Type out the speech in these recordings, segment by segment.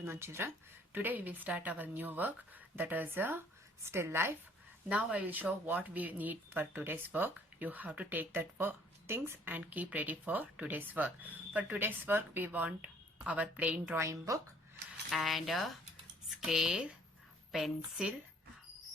afternoon, children. Today we will start our new work, that is a still life. Now I will show what we need for today's work. You have to take that things and keep ready for today's work. For today's work we want our plain drawing book and a scale, pencil,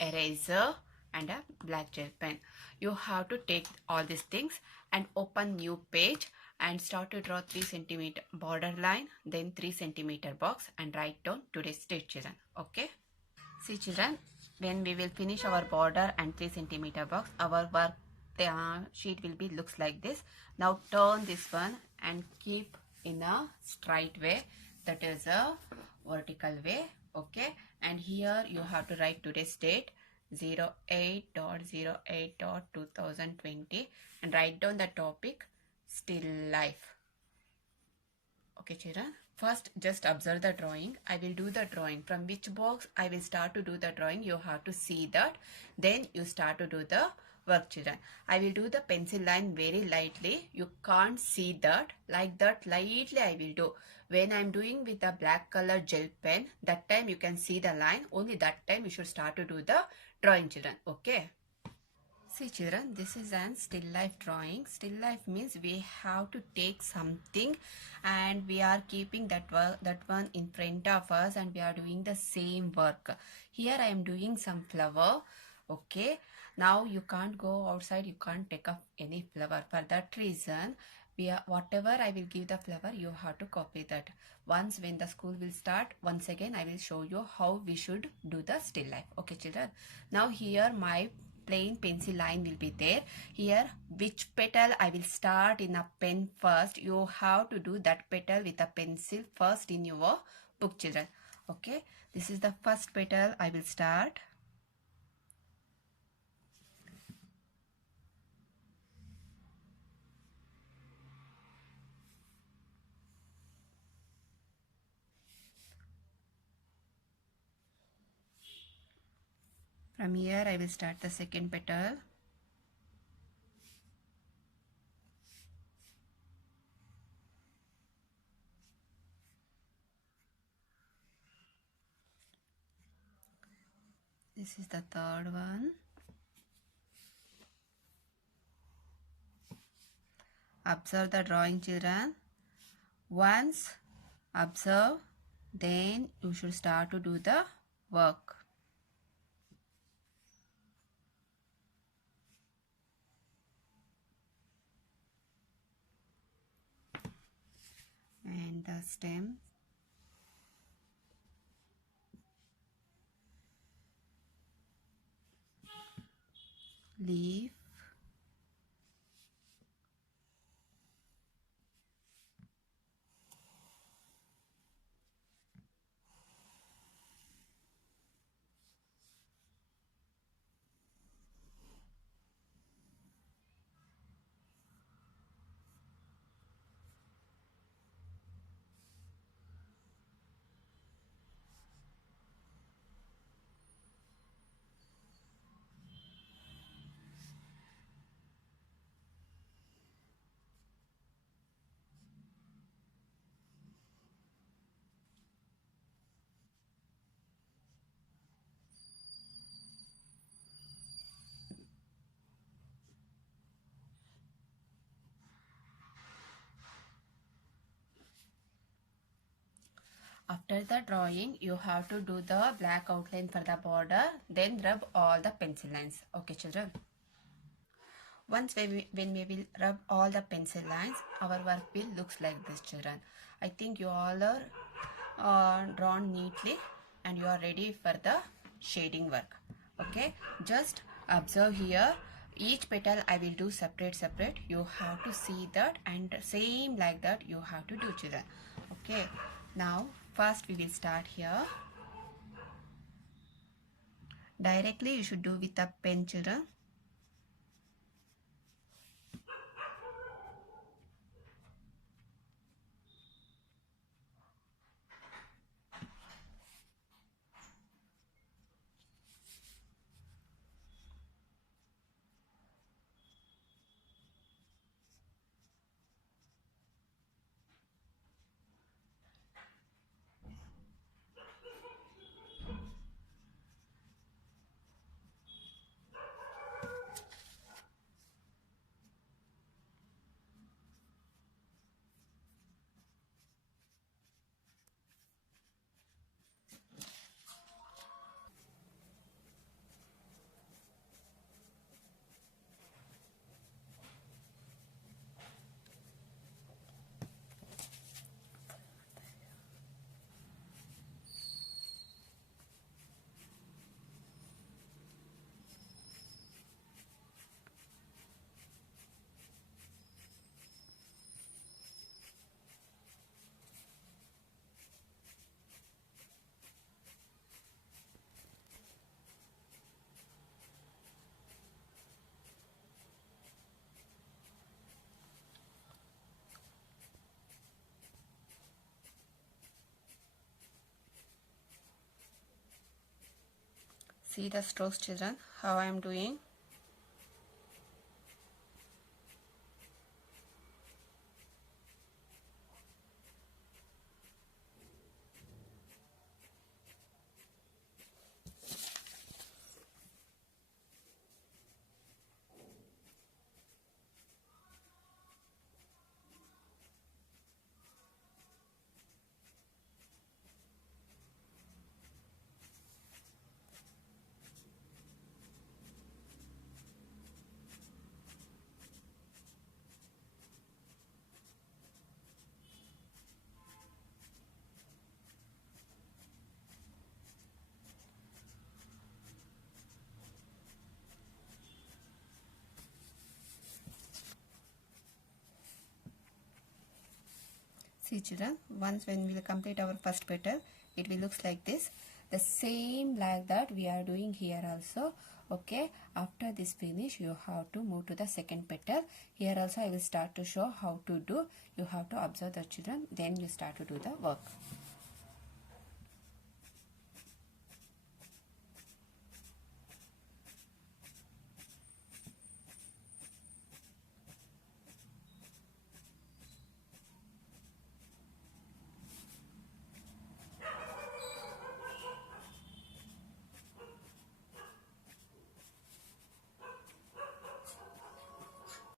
eraser and a black gel pen. You have to take all these things and open new page and start to draw 3 centimeter border line, then 3 centimeter box and write down today's date, children. Okay, see children, when we will finish our border and 3 centimeter box, our work sheet will be looks like this. Now turn this one and keep in a straight way, that is a vertical way. Okay, and here you have to write today's date 08.08.2020 and write down the topic still life. Okay children, first just observe the drawing. I will do the drawing. From which box I will start to do the drawing, you have to see that, then you start to do the work, children. I will do the pencil line very lightly. You can't see that, like that lightly I will do. When I am doing with the black color gel pen, that time you can see the line. Only that time you should start to do the drawing, children. Okay, see children, this is an still life drawing. Still life means we have to take something and we are keeping that one in front of us and we are doing the same work. Here I am doing some flower. Okay, now you can't go outside, you can't take up any flower. For that reason, whatever I will give the flower, you have to copy that. Once when the school will start, once again I will show you how we should do the still life. Okay children, now here my plain pencil line will be there. Here which petal I will start in a pen first, you have to do that petal with a pencil first in your book, children. Okay, this is the first petal I will start. From here I will start the second petal. This is the third one. Observe the drawing, children. Once observe, then you should start to do the work. And the stem. Leaf. After the drawing, you have to do the black outline for the border, then rub all the pencil lines. Okay children. Once when we will rub all the pencil lines, our work will looks like this, children. I think you all are drawn neatly and you are ready for the shading work. Okay, just observe here. Each petal I will do separate. You have to see that, and same like that you have to do, children. Okay, now first we will start here. Directly you should do with a pen, children. See the strokes, children, how I am doing. See children, once when we will complete our first petal, it will looks like this. The same like that we are doing here also. Okay, after this finish, you have to move to the second petal. Here also I will start to show how to do. You have to observe the children, then you start to do the work.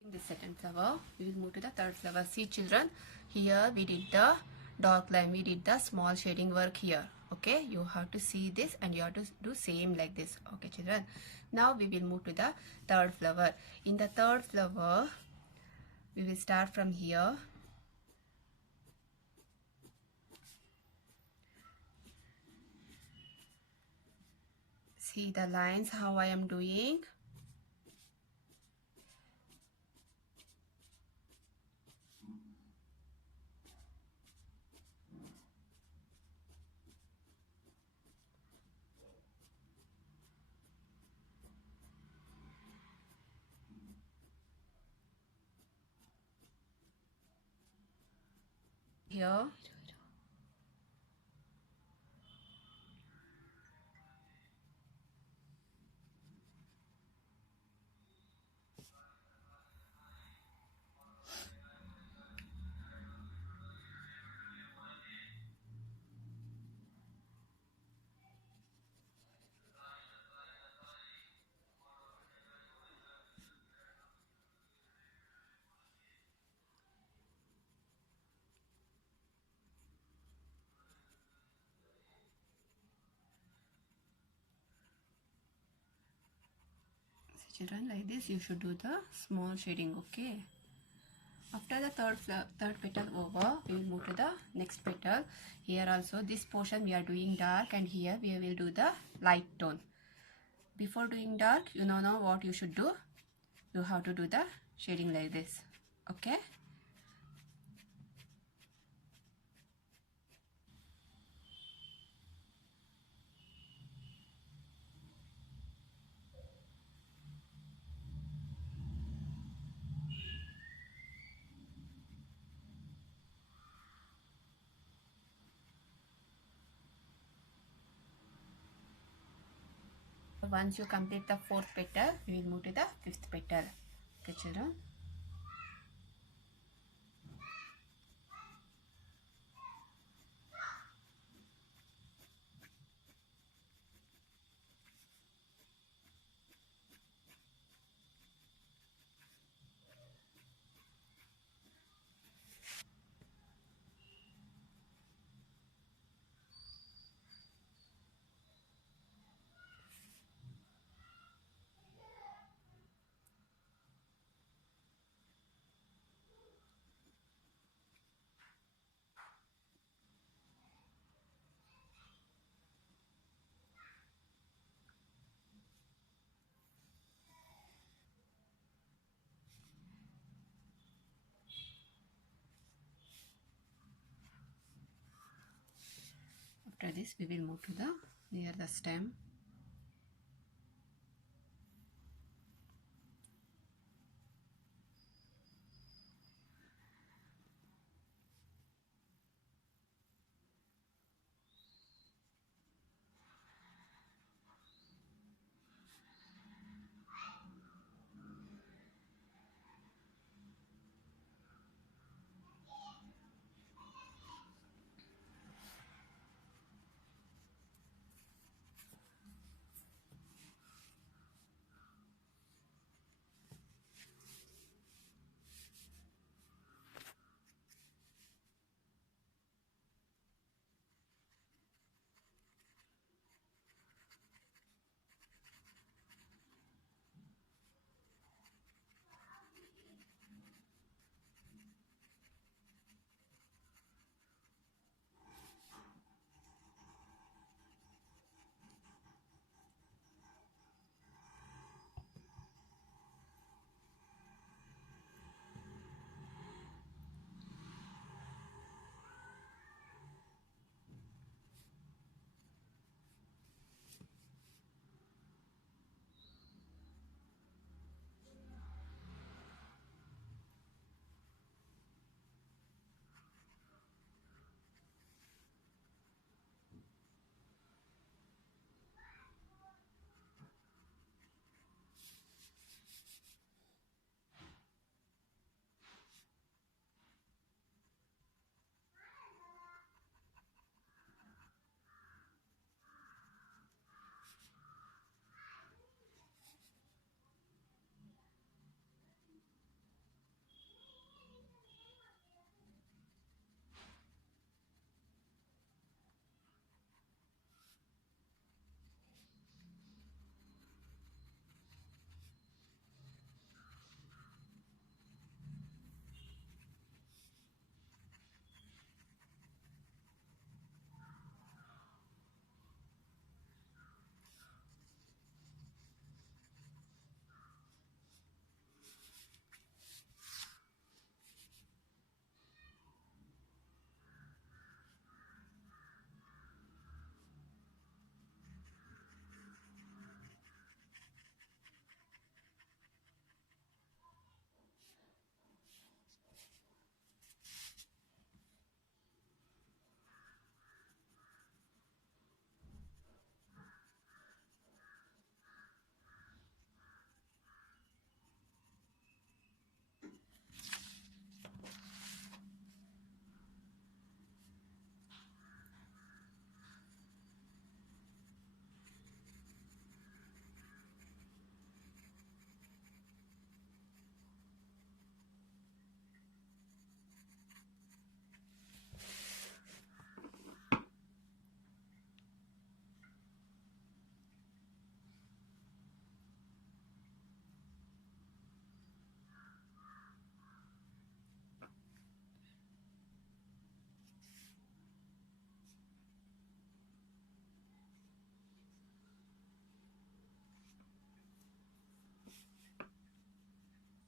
In the second flower, we will move to the third flower. See children, here we did the dark line, we did the small shading work here. Okay, you have to see this and you have to do same like this. Okay children, now we will move to the third flower. In the third flower, we will start from here. See the lines how I am doing. Here. See children, like this you should do the small shading. Okay. After the third petal over, we will move to the next petal. Here also this portion we are doing dark and here we will do the light tone. Before doing dark, you know now what you should do. You have to do the shading like this. Okay. Once you complete the fourth petal, we will move to the fifth petal. Okay children. After this, we will move to the near the stem.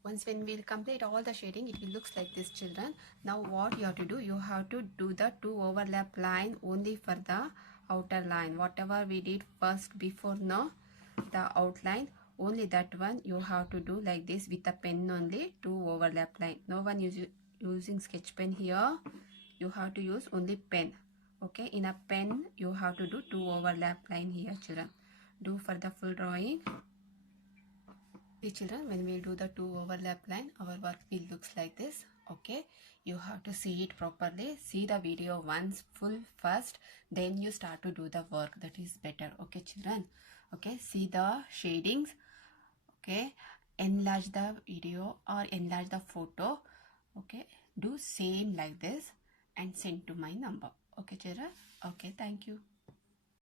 Once when we'll complete all the shading, it will looks like this, children. Now what you have to do, you have to do the 2 overlap line only for the outer line. Whatever we did first before now, the outline, only that one you have to do like this with a pen only, 2 overlap line. No one using sketch pen here. You have to use only pen. Okay, in a pen you have to do 2 overlap line here, children. Do for the full drawing. See, children, when we do the 2 overlap line, our work will looks like this. Okay, you have to see it properly. See the video once full first, then you start to do the work. That is better. Okay, children. Okay, see the shadings. Okay, enlarge the video or enlarge the photo. Okay, do same like this and send to my number. Okay, children. Okay, thank you.